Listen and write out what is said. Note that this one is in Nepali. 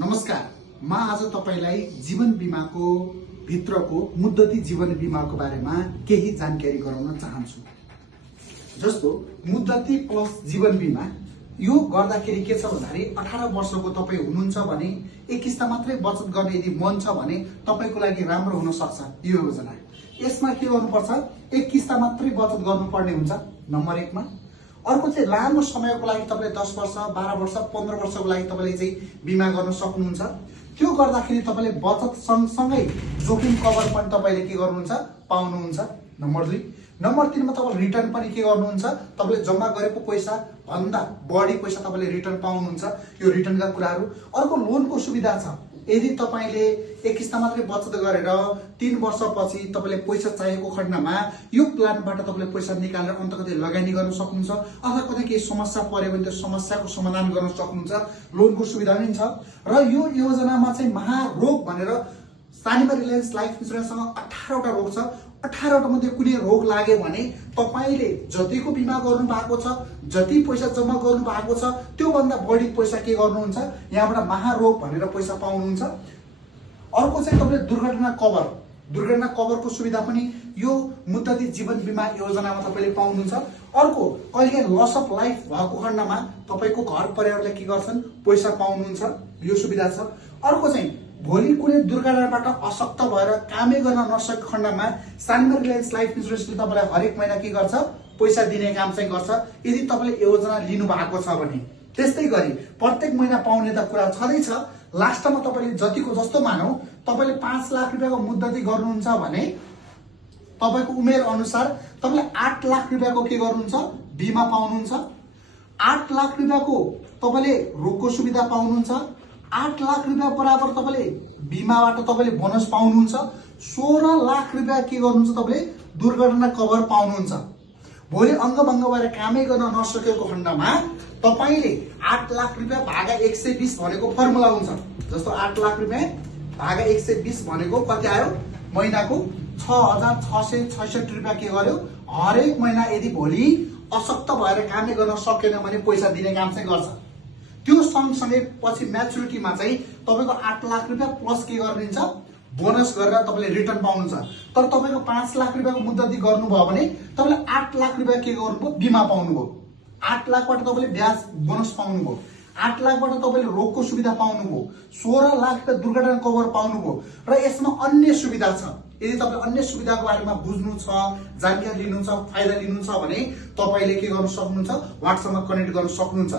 नमस्कार, म आज तपाईलाई जीवन बीमाको भित्रको मुद्दती जीवन बीमाको बारेमा केही जानकारी गराउन चाहन्छु। जस्तो मुद्दती प्लस जीवन बीमा यो गर्दाखेरि के छ भन्दाखेरि 18 वर्षको तपाई हुनुहुन्छ भने एक किस्ता मात्रै बचत गर्ने यदि मन छ भने तपाईको लागि राम्रो हुन सक्छ यो योजना। यसमा के गर्नुपर्छ, एक किस्ता मात्रै बचत गर्नुपर्ने हुन्छ नम्बर 1 मा। अर्को चाहिँ लामो समयको लागि तपाईले 10 वर्ष 12 वर्ष 15 वर्षको लागि तपाईले चाहिँ बीमा गर्न सक्नुहुन्छ। त्यो गर्दाखेरि तपाईले बचत सँगसँगै जोखिम कभर पनि तपाईले के गर्नुहुन्छ पाउनुहुन्छ नम्बर 2। नम्बर 3 मा तपाईले रिटर्न पनि के गर्नुहुन्छ, तपाईले जम्मा गरेको पैसा भन्दा बढी पैसा तपाईले रिटर्न पाउनुहुन्छ। यो रिटर्नका कुराहरु। अर्को लोनको सुविधा छ। यदि तपाईले एक किस्ता मात्रै बचत गरेर 3 वर्षपछि तपाईले पैसा चाहिएको खण्डमा यो प्लानबाट तपाईले पैसा निकालेर अन्तकतै लगानी गर्न सक्नुहुन्छ अथवा कतै केही समस्या पर्यो भने त्यो समस्याको समाधान गर्न सक्नुहुन्छ। लोनको सुविधा पनि छ र यो योजनामा चाहिँ महारोग भनेर सानिमा रिलायन्स लाइफ इन्स्योरेन्ससँग 18 वटा रोग छ। 18 वटा मध्ये कुनै रोग लाग्यो भने तपाईले जतिको बीमा गर्नु भएको छ, जति पैसा जम्मा गर्नु भएको छ त्यो भन्दा बढी पैसा के गर्नुहुन्छ यहाँबाट महारोग भनेर पैसा पाउनुहुन्छ। अर्को चाहिँ तपाईले दुर्घटना कभरको सुविधा पनि यो मुद्दती जीवन बीमा योजनामा तपाईले पाउनुहुन्छ। अर्को कहिले लस अफ लाइफ भएको खण्डमा तपाईको घर परिवारले के गर्छन् पैसा पाउनुहुन्छ, यो सुविधा छ। अर्को चाहिँ भोलि कुनै दुर्घटनाबाट असक्त भएर कामै गर्न नसकेको खण्डमा सानिमा रिलायन्स लाइफ इन्स्योरेन्सले तपाईलाई हरेक महिना के गर्छ पैसा दिने काम चाहिँ गर्छ यदि तपाईले योजना लिनु भएको छ भने। त्यस्तै गरी प्रत्येक महिना पाउने त कुरा छँदैछ। लास्टमा तपाईले जतिको जस्तो मानौ तपाईले 5 लाख रुपैयाँको मुद्दती गर्नुहुन्छ भने तपाईको उमेर अनुसार तपाईले 8 लाख रुपैयाँको के गर्नुहुन्छ बीमा पाउनुहुन्छ। 8 लाख रुपैयाँको तपाईले रोगको सुविधा पाउनुहुन्छ। 8 लाख रुपैयाँ बराबर तपाईले बीमाबाट तपाईले बोनस पाउनुहुन्छ। 16 लाख रुपैयाँ के गर्नुहुन्छ तपाईले दुर्घटना कभर पाउनुहुन्छ। भोलि अंगभंग भएर कामै गर्न नसकेको खण्डमा तपाईले 8 लाख रुपैयाँ भागा 120 भनेको फर्मुला हुन्छ। जस्तो 8 लाख रुपैयाँ भागा 120 भनेको कति आयो महिनाको 6666 रुपैयाँ के गर्यो हरेक महिना। यदि भोलि असक्त भएर कामै गर्न सकेन भने पैसा दिने काम चाहिँ गर्छ। त्यो सँगसँगै पछि म्याचुरिटीमा चाहिँ तपाईको 8 लाख रुपैयाँ प्लस के गरिन्छ बोनस गरेर तपाईले रिटर्न पाउनुहुन्छ। तर तपाईको 5 लाख रुपैयाँको मुद्दती गर्नुभयो भने तपाईले 8 लाख रुपैयाँ के गर्नुभयो बीमा पाउनुभयो। 8 लाखबाट तपाईले ब्याज बोनस पाउनुभयो। 8 लाखबाट तपाईले रोगको सुविधा पाउनुभयो। 16 लाख दुर्घटना कभर पाउनुभयो र यसमा अन्य सुविधा छ। यदि तपाईले अन्य सुविधाको बारेमा बुझ्नु छ, जानकारी लिनु छ, फाइदा लिनु छ भने तपाईले के गर्न सक्नुहुन्छ व्हाट्सएपमा कनेक्ट गर्न सक्नुहुन्छ।